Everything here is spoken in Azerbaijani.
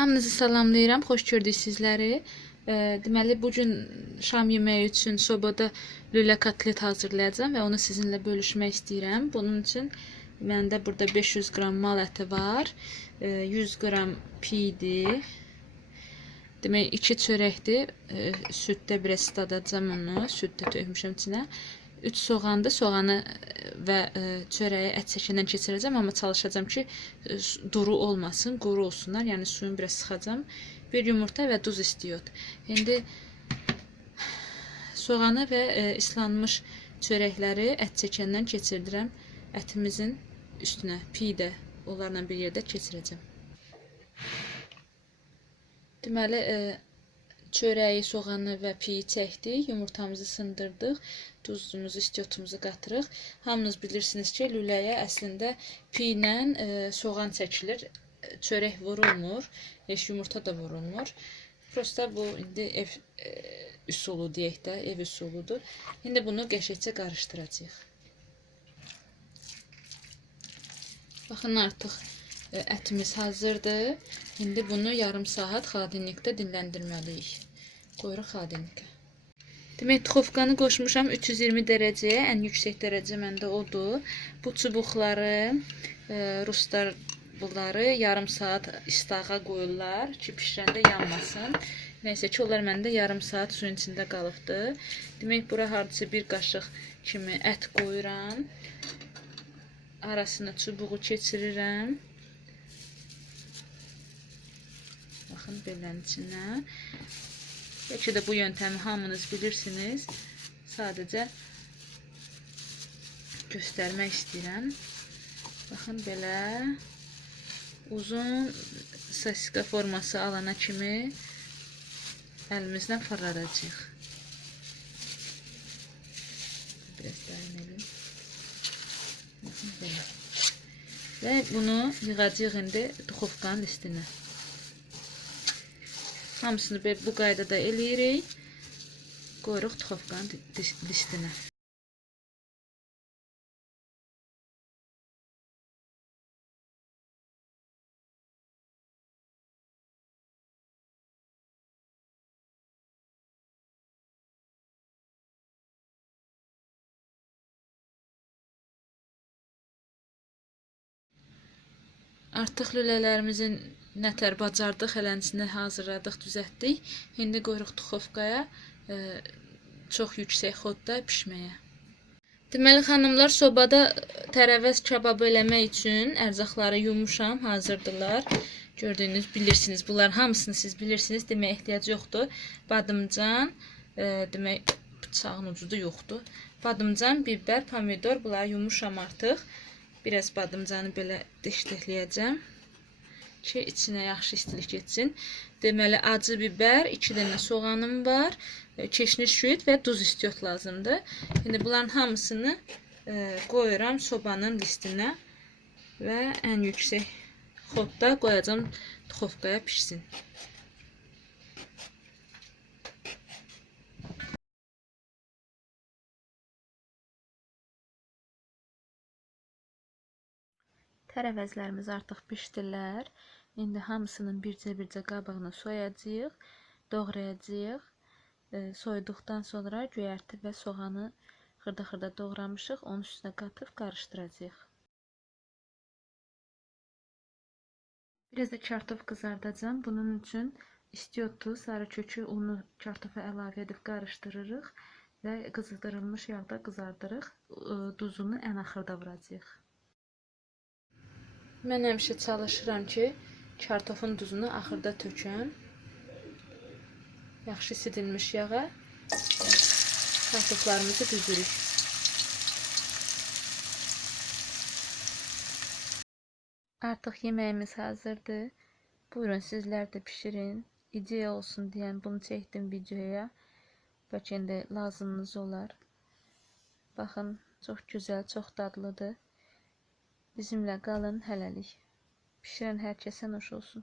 Hamınızı salamlayıram, xoş gördük sizləri. Deməli, bugün şam yeməyi üçün sobada lülə kotlet hazırlayacağım və onu sizinlə bölüşmək istəyirəm. Bunun üçün məndə burada 500 qram mal əti var, 100 qram pidir, demək 2 çörəkdir, süddə biraz isladacağım onu, süddə tökmüşəm içinə. 3 soğandır, soğanı və çörəyi ət çəkindən keçirəcəm, amma çalışacağım ki, duru olmasın, quru olsunlar, yəni suyunu biraz sıxacam. 1 yumurta və duz istiyot. İndi soğanı və islanmış çörəkləri ət çəkəndən keçirdirəm ətimizin üstünə. Piyi də onlarla bir yerdə keçirəcəm. Deməli, çörəyi, soğanı və piyi çəkdik, yumurtamızı sındırdıq, duzumuzu, istiyotumuzu qatırıq. Hamınız bilirsiniz ki, lüləyə əslində piy ilə soğan çəkilir, çörək vurulmur, heç yumurta da vurulmur. Prosta bu indi ev üsulu deyək də, ev üsuludur. İndi bunu qəşəngcə qarışdıracağıq. Baxın, artıq ətimiz hazırdır. İndi bunu yarım saat xladilnikdə dinləndirməliyik. Qoyuruq xladilnikə. Demək, duxovkanı qoşmuşam 320 dərəcəyə, ən yüksək dərəcə məndə odur. Bu çubuqları, ruslar bunları yarım saat istağa qoyurlar ki, pişirəndə yanmasın. Nəysə ki, onlar məndə yarım saat suyun içində qalıbdır. Demək, bura hardasa bir qaşıq kimi ət qoyuram. Arasına çubuğu keçirirəm. Baxın, bellənin içinə. Bəlkə də bu yöntəmi hamınız bilirsiniz. Sadəcə göstərmək istəyirəm. Baxın, belə uzun sasika forması alana kimi əlimizlə fırladacağıq. Biraz dərin elim. Baxın, belə. Və bunu yığacağıq indi duxovkanın üstünə. Hamısını bu qaydada eləyirik. Qoyuruq duxovkanın üstünə. Artıq lülələrimizin nətər bacardıq, hələncini hazırladıq, düzəltdik. İndi qoyuruq duxovkaya çox yüksək xodda pişməyə. Deməli, xanımlar, sobada tərəvəz kababı eləmək üçün ərzaqları yumuşam, hazırdırlar. Gördüyünüz, bilirsiniz, bunların hamısını siz bilirsiniz, demək ehtiyac yoxdur. Badımcan, demək, bıçağın ucu da yoxdur. Badımcan, biber, pomidor, bunları yumuşam artıq. Biraz badımcanı belə dişləkləyəcəm ki, içinə yaxşı istilik getsin. Deməli, acı biber, 2 dənə soğanım var, keşniş süd və duz istiyot lazımdır. İndi bunların hamısını qoyuram sobanın listinə və ən yüksək xodda qoyacam duxovkaya pişsin. Tərəvəzlərimiz artıq pişdilər. İndi hamısının bircə-bircə qabığını soyacağıq, doğrayacağıq. Soyduqdan sonra göyərti və soğanı xırda-xırda doğramışıq, onun üstünə qatıb qarışdıracağıq. Biraz da kartof qızardacağım. Bunun üçün istiyotu, sarı kökü, unu kartofa əlavə edib qarışdırırıq və qızdırılmış yağda qızardırıq. Duzunu ən axırda vuracağıq. Mən həmişə çalışıram ki, kartofun duzunu axırda töküm. Yaxşı isidilmiş yağa kartoflarımızı düzürük. Artıq yeməyimiz hazırdır. Buyurun, sizlər də pişirin. İdeya olsun deyən bunu çəkdim videoya. Bəlkə indi lazımınız olar. Baxın, çox gözəl, çox dadlıdır. Bizimlə qalın, hələlik. Pişirən hər kəsə nuş olsun.